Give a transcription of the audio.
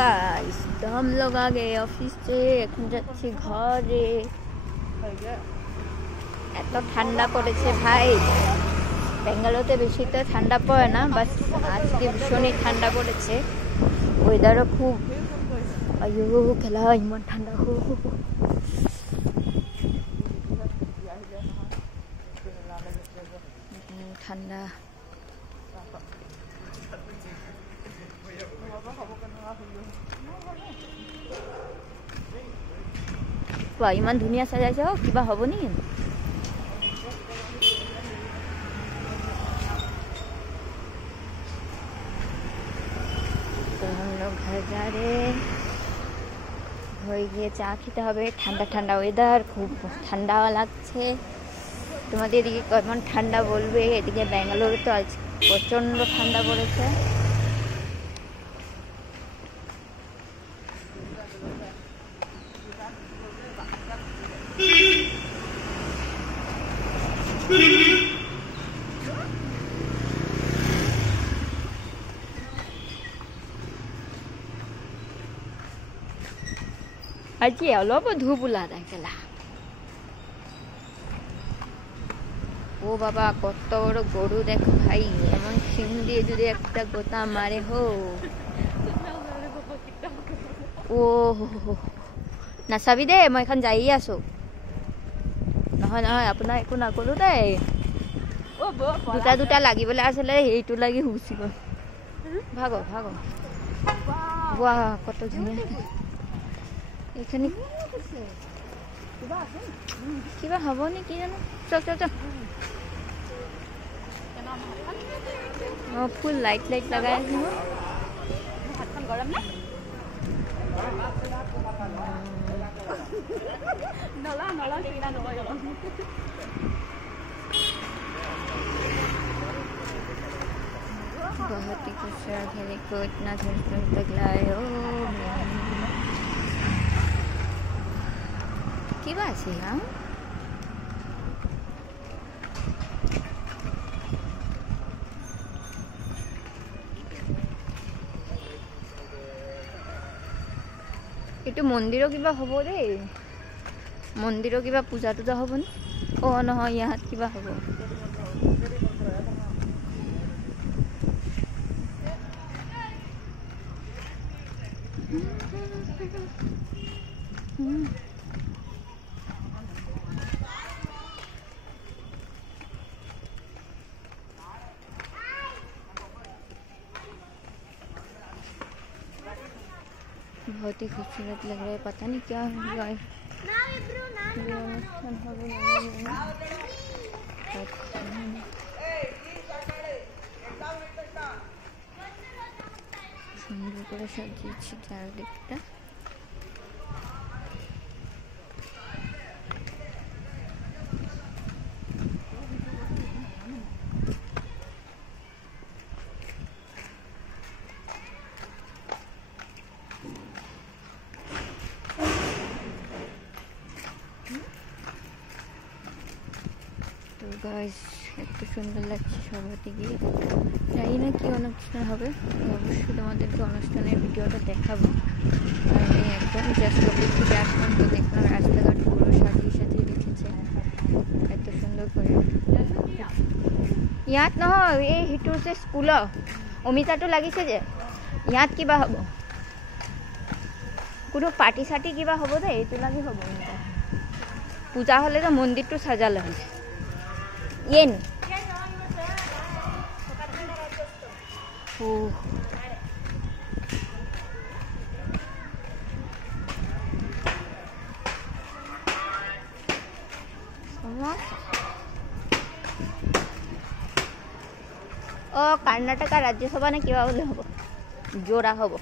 Guys तो हम लोग आ गए ऑफिस से যাচ্ছি ঘরে। এত ঠান্ডা পড়েছে ভাই, বেঙ্গালুরুতে বেশি তো ঠান্ডা পড়ে না, বাস আজকে ভীষণই ঠান্ডা পড়েছে। ওয়েদারও খুব আয়ো খেলা ইমান ঠান্ডা ঠান্ডা। ইমান ধুনীয়া সজাইছে, কিবা হ'ব নি? তো हम लोग घर जा रहे হয়ে গিয়ে চা খেতে হবে। ঠান্ডা ঠান্ডা ওয়েদার, খুব ঠান্ডা লাগছে। তোমাদের এদিকে কেমন ঠান্ডা বলবে। এদিকে ব্যাঙ্গালোরে তো আজ প্রচণ্ড ঠান্ডা পড়েছে। আজি অলপ ধূপ ওলাদা খেলা। ও বাবা কত বড় গরু দেখো ভাই, এমন শিং দিয়ে যদি একটা গোতা মারে হো। ও নাচাবি দেই, মই এখন যাই আছো। নহয় নহয় আপোনাৰ একো নকৰো দেই। দুটা দুটা লাগিবলৈ আছিলে, সেইটো লাগি গুচি গ'ল। ভাগো ভাগো। বাহ কত ধুনীয়া। এখানে কিবা হ'ব নেকি জানো। চল চল চল। ফুল লাইট লাইট লগাই আছো। হাতখন গৰম নে? নলা নলা কিনা নলা গৰম। बहुत ही खूबसूरत है, देखो इतना धूप निकला है। ओ কি আছে না এইটো মন্দিৰো কিবা হ'ব দেই। মন্দিৰো কিবা পূজা টুজা হ'ব নে? অ নহয়, ইয়াত কিবা হ'ব। बहुत ही खूबसूरत लग रहा है, पता नहीं क्या होगा। সুন্দর করে সাজিয়েছি চারদিকটা। গাইস এত সুন্দর লাগছে সবাইকে গিয়ে। জানি না কি অনুষ্ঠান হবে, অবশ্যই তোমাদেরকে অনুষ্ঠানের ভিডিওটা দেখাবো। আমি একদম জাস্ট অফিস থেকে আসলাম তো দেখলাম রাস্তাঘাট পুরো সাজিয়ে সাজিয়ে রেখেছে এত সুন্দর করে। ইয়াত নহয়, এই সিটোৰ যে স্কুলৰ অমিতাটো লাগিছে যে, ইয়াত কিবা হ'ব, কোনো পাৰ্টি চাৰ্টি কিবা হ'ব দেই, এইটো লাগি হ'ব। পূজা হ'লে যে মন্দিৰটো সাজালে হয়। ಏನು কৰ্ণাটকা ৰাজ্যসভা নে কিবা হ'লে হ'ব, জোৰা হ'ব।